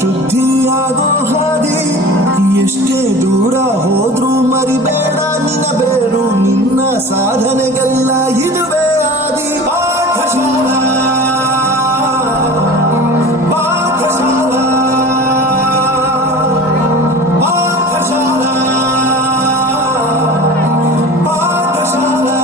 ಶುದ್ಧಿಯಾಗೋ ಹಾದಿ. ಎಷ್ಟೇ ದೂರ ಹೋದ್ರೂ ಮರಿಬೇಡ ನಿನ್ನ ಬೇರು, ನಿನ್ನ ಸಾಧನೆಗೆಲ್ಲ ಇದುವೇ ಆದಿ. ಪಾಠಶಾಲಾ ಪಾಠಶಾಲಾ ಪಾಠಶಾಲಾ ಪಾಠಶಾಲಾ.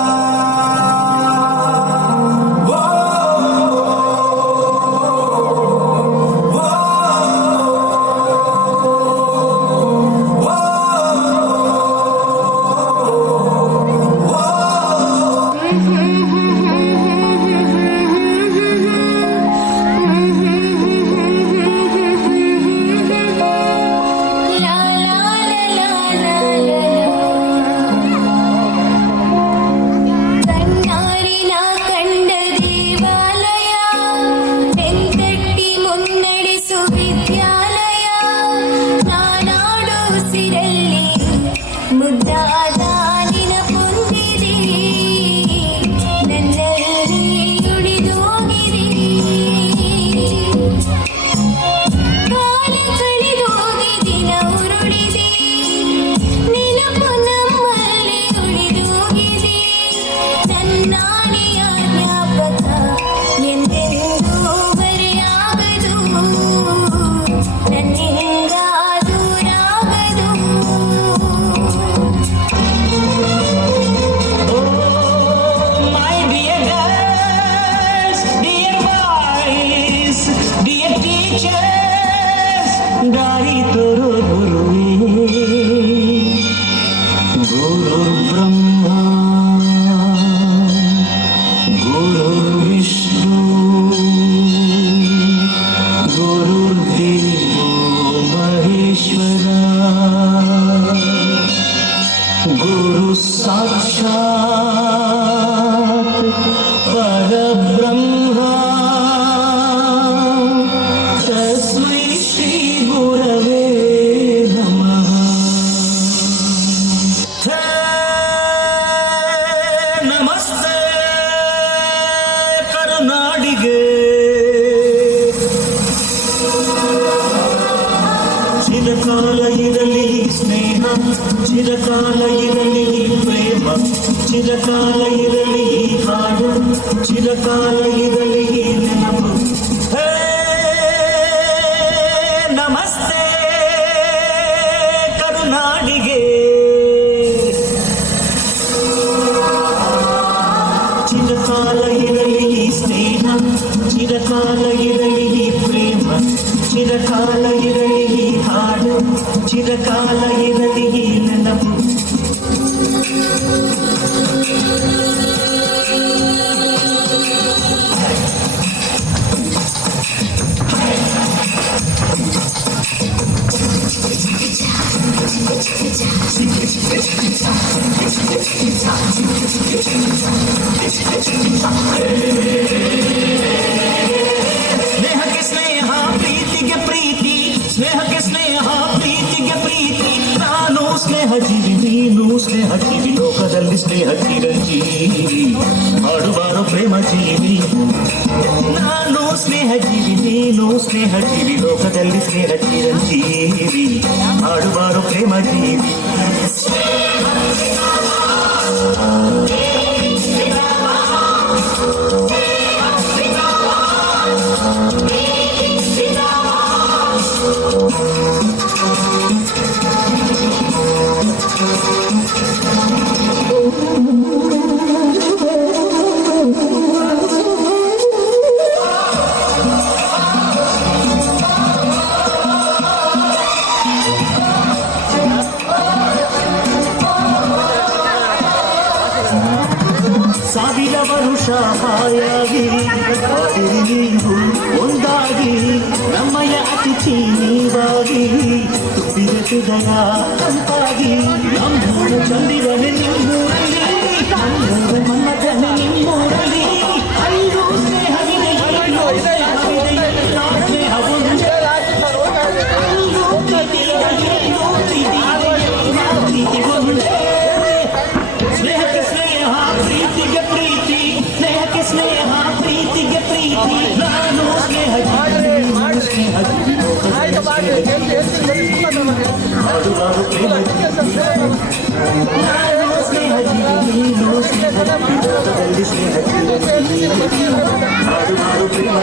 गुरु साक्षात् परब्रह्म तस्मै श्री गुरवे नमः। नमस्ते ಕರುನಾಡಿಗೆ ಚಿರಕಾಲ ಇರಲಿ ಸ್ನೇಹ, ಚಿರಕಾಲ ಇರಲಿ ಪ್ರೇಮ, ಚಿರಕಾಲ ಇರಲಿ ಹಾಡು, ಚಿರಕಾಲ ಇರಲಿ ನೆನಪು. ನಮಸ್ತೆ ಕರುನಾಡಿಗೆ. ಚಿರಕಾಲ ಇರಲಿ ಸ್ನೇಹ, ಚಿರಕಾಲ ಇರಲಿ ಪ್ರೇಮ, ಚಿರಕಾಲ ಇರಲಿ ಹಾಡು, ಚಿರಕಾಲ ಇರಲಿ ನೆನಪು. ಸ್ನೇಹಕ್ಕೆ ಸ್ನೇಹ, ಪ್ರೀತಿಗೆ ಪ್ರೀತಿ, ಸ್ನೇಹಕ್ಕೆ ಸ್ನೇಹ, ಪ್ರೀತಿಗೆ ಪ್ರೀತಿ. ನಾನು ಸ್ನೇಹ ಜೀವಿ, ನೀನು ಸ್ನೇಹ ಜೀವಿ, ಲೋಕದಲ್ಲಿ ಸ್ನೇಹ ಚಿರಂಜೀವಿ. ಹಾಡುವಾರು ಪ್ರೇಮ ಜೀವಿ. ನಾನು ಸ್ನೇಹ ಜೀವಿ, ನೀನು ಸ್ನೇಹ ಜೀವಿ, ಲೋಕದಲ್ಲಿ ಸ್ನೇಹ ಚಿರಂಜೀವಿ. ಹಾಡುವಾರು ಪ್ರೇಮ ಜೀವಿ. ಸಾವಿರ ವರುಷ ಹಾಯಾಗಿ ನೀವು ಒಂದಾಗಿ, ನಮ್ಮಯ ಅತಿಥಿ ನೀವಾಗಿ, ತುಂಬಿದ ಹೃದಯ ತಂಪಾಗಿ. ನಮ್ಮೂರ ಚಂದಿರನೆ ನಿಮ್ಮೂರಲ್ಲಿ, ನಮ್ಮೂರ ಮನ್ಮಥನೆ ನಿಮ್ಮೂರಲ್ಲಿ. ಅಲ್ಲೂ ಸ್ನೇಹವಿದೆ, ಅಲ್ಲೂ ಸ್ನೇಹವಿದೆ, ಎಲ್ಲ ಸ್ನೇಹವು ಅಲ್ಲೂ ಪ್ರೀತಿಯಿದೆ, ಎಲ್ಲೂ ಪ್ರೀತಿಯಿದೆ, ಎಲ್ಲ ಪ್ರೀತಿ ಒಂದೇ. ಸ್ನೇಹಕ್ಕೆ ಸ್ನೇಹ, ಪ್ರೀತಿಗೆ ಪ್ರೀತಿ, ಸ್ನೇಹಕ್ಕೆ ಸ್ನೇಹ, ಪ್ರೀತಿಗೆ ಪ್ರೀತಿ. ನಾನು ಸ್ನೇಹ ಜೀವಿ, ನೀನು ಸ್ನೇಹ ಜೀವಿ, ಲೋಕದಲ್ಲಿ ಮಾಡುವರು ಪ್ರೇಮ ನಾನು ಸ್ನೇಹ ಜೀವಿ ನೀನು ಸ್ನೇಹ ಜೀವಿ ಸ್ನೇಹ ಜೀವಿ ಮಾಡುವರು ಪ್ರೇಮ